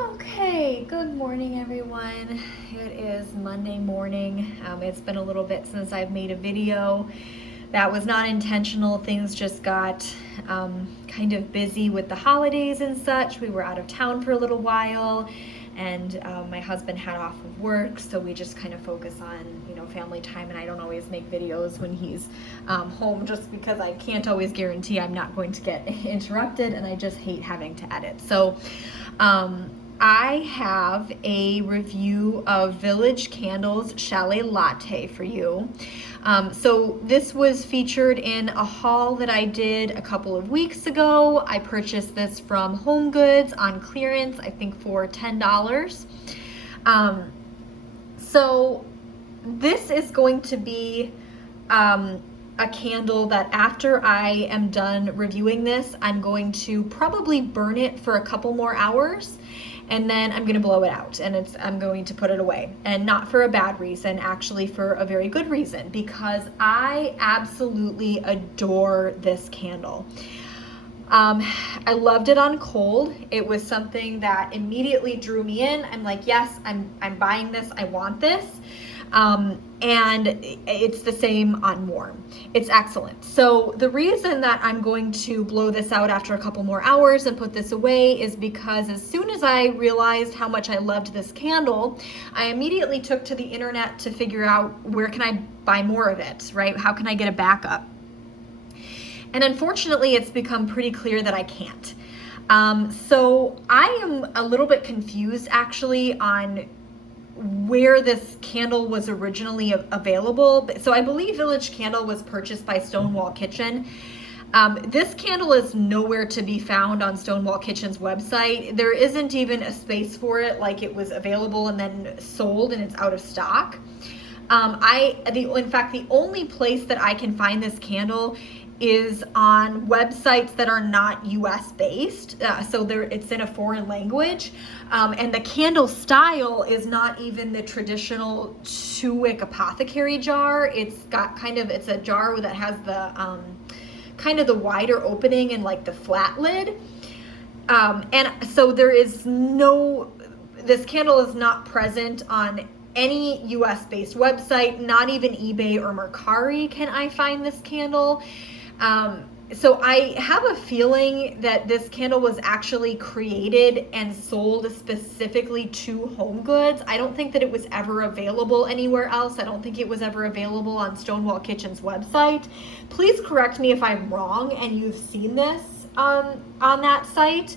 Okay, good morning everyone. It is Monday morning. It's been a little bit since I've made a video. That was not intentional. Things just got kind of busy with the holidays and such. We were out of town for a little while, and my husband had off of work, so we just kind of focus on family time, and I don't always make videos when he's home, just because I can't always guarantee I'm not going to get interrupted, and I just hate having to edit. So I have a review of Village Candles Chalet Latte for you. So this was featured in a haul that I did a couple of weeks ago. I purchased this from Home Goods on clearance, I think for $10. So this is going to be a candle that after I am done reviewing this, I'm going to probably burn it for a couple more hours, and then I'm gonna blow it out, and I'm going to put it away. And not for a bad reason, actually for a very good reason, because I absolutely adore this candle. I loved it on cold. It was something that immediately drew me in. I'm like, yes, I'm buying this, I want this. And it's the same on warm. It's excellent. So the reason that I'm going to blow this out after a couple more hours and put this away is because as soon as I realized how much I loved this candle, I immediately took to the internet to figure out where can I buy more of it, right? How can I get a backup? And unfortunately, it's become pretty clear that I can't. So I am a little bit confused actually on where this candle was originally available. So I believe Village Candle was purchased by Stonewall Kitchen. This candle is nowhere to be found on Stonewall Kitchen's website. There isn't even a space for it, like it was available and then sold and it's out of stock. In fact, the only place that I can find this candle is on websites that are not US based. So it's in a foreign language. And the candle style is not even the traditional 2-wick apothecary jar. It's got it's a jar that has the kind of the wider opening and like the flat lid. And so this candle is not present on any US based website, not even eBay or Mercari can I find this candle. So I have a feeling that this candle was actually created and sold specifically to Home Goods. I don't think that it was ever available anywhere else. I don't think it was ever available on Stonewall Kitchen's website. Please correct me if I'm wrong and you've seen this on that site.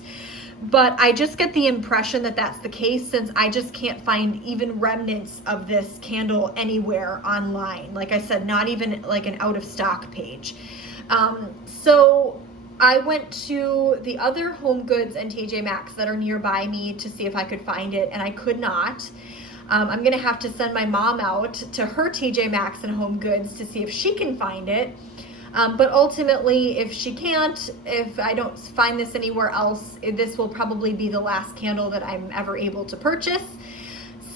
But I just get the impression that that's the case, since I just can't find even remnants of this candle anywhere online. Like I said, not even like an out of stock page. So I went to the other Home Goods and TJ Maxx that are nearby me to see if I could find it, and I could not. I'm gonna have to send my mom out to her TJ Maxx and Home Goods to see if she can find it. But ultimately, if she can't, if I don't find this anywhere else, this will probably be the last candle that I'm ever able to purchase.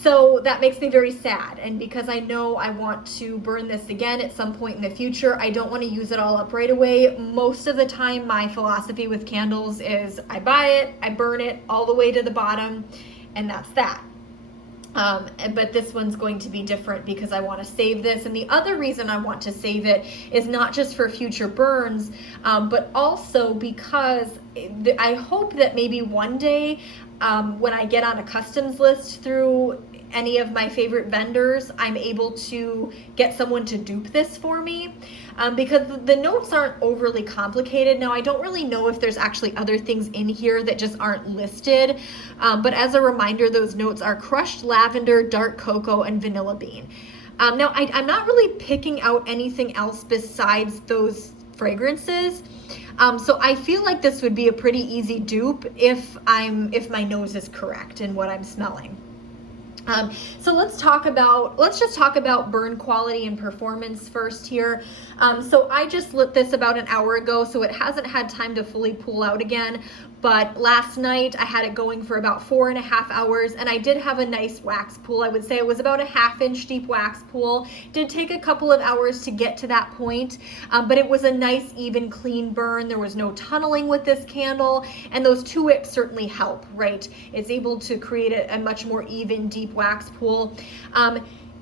So that makes me very sad. And because I know I want to burn this again at some point in the future, I don't want to use it all up right away. Most of the time, my philosophy with candles is I buy it, I burn it all the way to the bottom, and that's that. But this one's going to be different because I want to save this. And the other reason I want to save it is not just for future burns, but also because I hope that maybe one day when I get on a customs list through any of my favorite vendors, I'm able to get someone to dupe this for me, because the notes aren't overly complicated. Now, I don't really know if there's actually other things in here that just aren't listed, but as a reminder, those notes are crushed lavender, dark cocoa, and vanilla bean. Now, I'm not really picking out anything else besides those fragrances. So I feel like this would be a pretty easy dupe if my nose is correct in what I'm smelling. So let's just talk about burn quality and performance first here. So I just lit this about an hour ago, so it hasn't had time to fully cool out again, But last night I had it going for about 4.5 hours, and I did have a nice wax pool. I would say it was about a 1/2 inch deep wax pool. Did take a couple of hours to get to that point, but it was a nice, even, clean burn. There was no tunneling with this candle, and those 2 wicks certainly help, right? It's able to create a much more even, deep wax pool.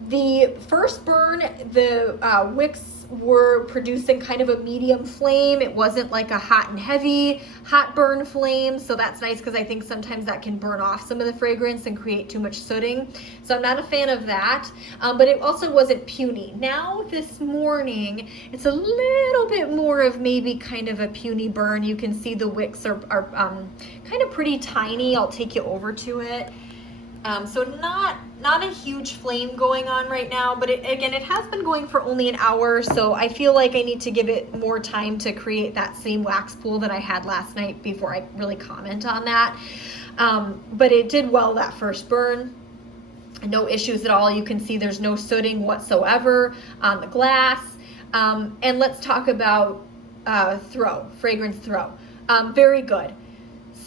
The first burn, the wicks were producing kind of a medium flame. It wasn't like a hot and heavy hot burn flame, so that's nice because I think sometimes that can burn off some of the fragrance and create too much sooting. So I'm not a fan of that, but it also wasn't puny. Now this morning, it's a little bit more of maybe kind of a puny burn. You can see the wicks are kind of pretty tiny. I'll take you over to it. So not a huge flame going on right now, but again, it has been going for only an hour, so I feel like I need to give it more time to create that same wax pool that I had last night before I really comment on that. But it did well that first burn. No issues at all. You can see there's no sooting whatsoever on the glass. And let's talk about fragrance throw. Very good.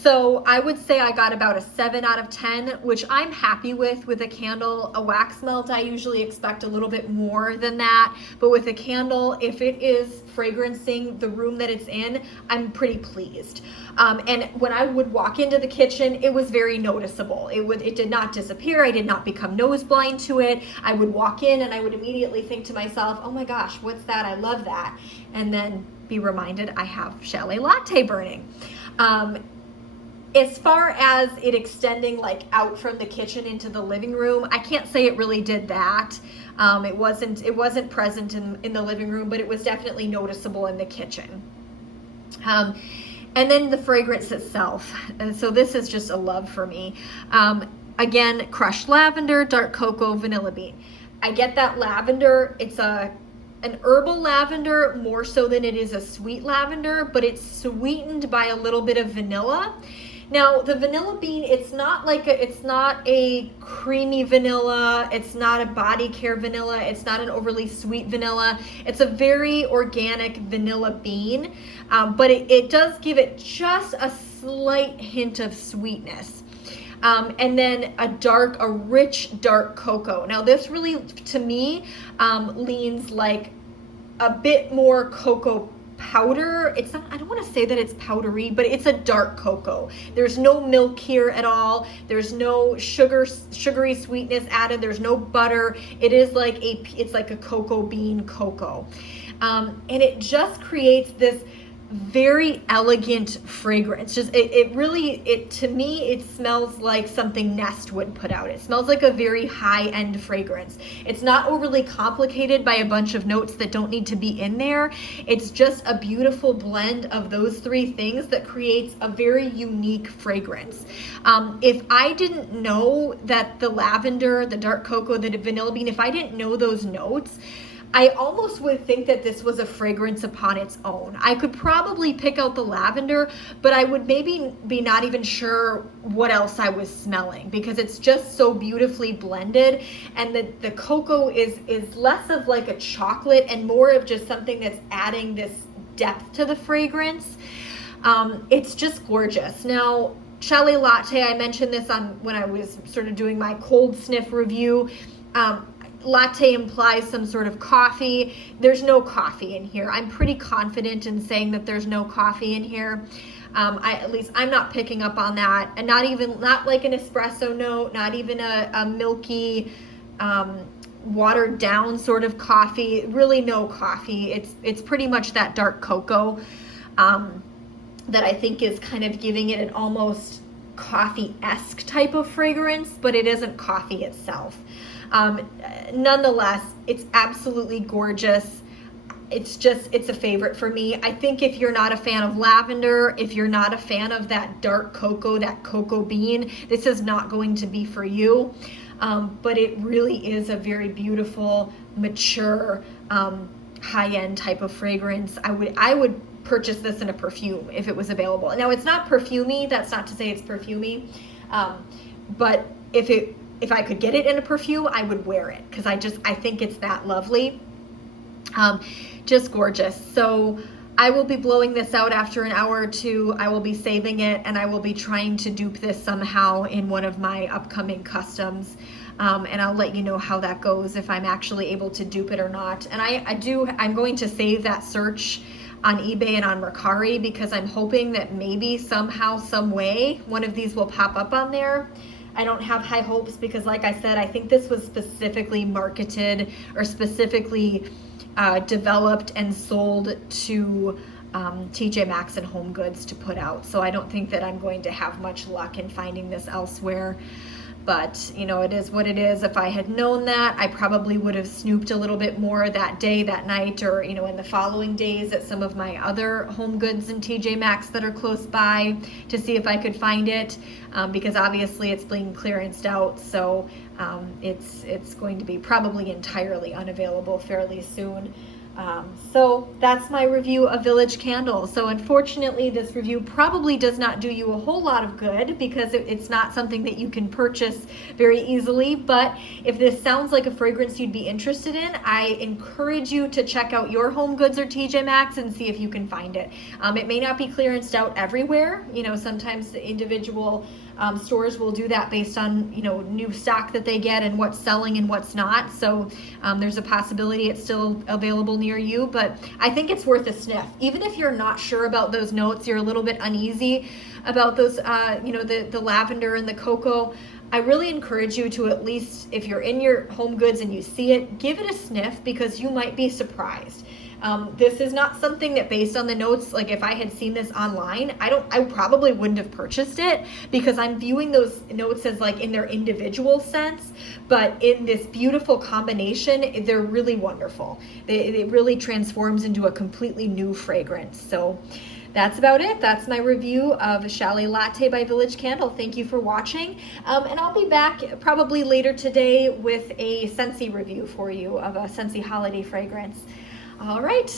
So I would say I got about a 7 out of 10, which I'm happy with a candle. A wax melt, I usually expect a little bit more than that. But with a candle, if it is fragrancing the room that it's in, I'm pretty pleased. And when I would walk into the kitchen, it was very noticeable. It did not disappear. I did not become nose blind to it. I would walk in and I would immediately think to myself, oh my gosh, what's that? I love that. And then be reminded I have Chalet Latte burning. As far as it extending like out from the kitchen into the living room, I can't say it really did that. It wasn't present in the living room, but it was definitely noticeable in the kitchen. And then the fragrance itself. So this is just a love for me. Again, crushed lavender, dark cocoa, vanilla bean. I get that lavender. It's an herbal lavender more so than it is a sweet lavender, but it's sweetened by a little bit of vanilla. Now, the vanilla bean, it's not a creamy vanilla. It's not a body care vanilla. It's not an overly sweet vanilla. It's a very organic vanilla bean, but it does give it just a slight hint of sweetness. And then a rich dark cocoa. Now, this really, to me, leans like a bit more cocoa powder. It's not, I don't want to say that it's powdery, but it's a dark cocoa. There's no milk here at all. There's no sugary sweetness added. There's no butter. It is it's like a cocoa bean cocoa. And it just creates this very elegant fragrance. Just to me, it smells like something Nest would put out. It smells like a very high-end fragrance. It's not overly complicated by a bunch of notes that don't need to be in there. It's just a beautiful blend of those 3 things that creates a very unique fragrance. If I didn't know that the lavender, the dark cocoa, the vanilla bean, if I didn't know those notes, I almost would think that this was a fragrance upon its own. I could probably pick out the lavender, but I would maybe be not even sure what else I was smelling because it's just so beautifully blended. And the cocoa is less of like a chocolate and more of just something that's adding this depth to the fragrance. It's just gorgeous. Now, Chalet Latte, I mentioned this when I was sort of doing my cold sniff review. Latte implies some sort of coffee. There's no coffee in here. I'm pretty confident in saying that there's no coffee in here. At least I'm not picking up on that. And not like an espresso note, not even a milky, watered down sort of coffee. Really no coffee. It's pretty much that dark cocoa that I think is kind of giving it an almost coffee-esque type of fragrance, but it isn't coffee itself. Nonetheless, it's absolutely gorgeous. It's a favorite for me. I think if you're not a fan of lavender, if you're not a fan of that dark cocoa, that cocoa bean, this is not going to be for you. But it really is a very beautiful, mature, high-end type of fragrance. I would purchase this in a perfume if it was available. Now, it's not perfumey. That's not to say it's perfumey. But if I could get it in a perfume, I would wear it because I think it's that lovely. Just gorgeous. So I will be blowing this out after an hour or two. I will be saving it, and I will be trying to dupe this somehow in one of my upcoming customs. And I'll let you know how that goes, if I'm actually able to dupe it or not. And I'm going to save that search on eBay and on Mercari, because I'm hoping that maybe somehow, some way, one of these will pop up on there. I don't have high hopes, because like I said, I think this was specifically marketed or specifically developed and sold to TJ Maxx and Home Goods to put out. So I don't think that I'm going to have much luck in finding this elsewhere. But, you know, it is what it is. If I had known that, I probably would have snooped a little bit more that day, that night, or, you know, in the following days at some of my other Home Goods and TJ Maxx that are close by to see if I could find it, because obviously it's being clearanced out. So it's going to be probably entirely unavailable fairly soon. So that's my review of Village Candle. So unfortunately, this review probably does not do you a whole lot of good, because it's not something that you can purchase very easily. But if this sounds like a fragrance you'd be interested in, I encourage you to check out your Home Goods or TJ Maxx and see if you can find it. It may not be clearanced out everywhere. You know, sometimes the individual stores will do that based on, you know, new stock that they get and what's selling and what's not. So there's a possibility it's still available near you, but I think it's worth a sniff. Even if you're not sure about those notes, you're a little bit uneasy about those, you know, the lavender and the cocoa, I really encourage you to, at least if you're in your Home Goods and you see it, give it a sniff, because you might be surprised. This is not something that, based on the notes, like if I had seen this online, I probably wouldn't have purchased it, because I'm viewing those notes as like in their individual sense, but in this beautiful combination, they're really wonderful. It really transforms into a completely new fragrance. So that's about it. That's my review of Chalet Latte by Village Candle. Thank you for watching. And I'll be back probably later today with a Scentsy review for you of a Scentsy holiday fragrance. All right.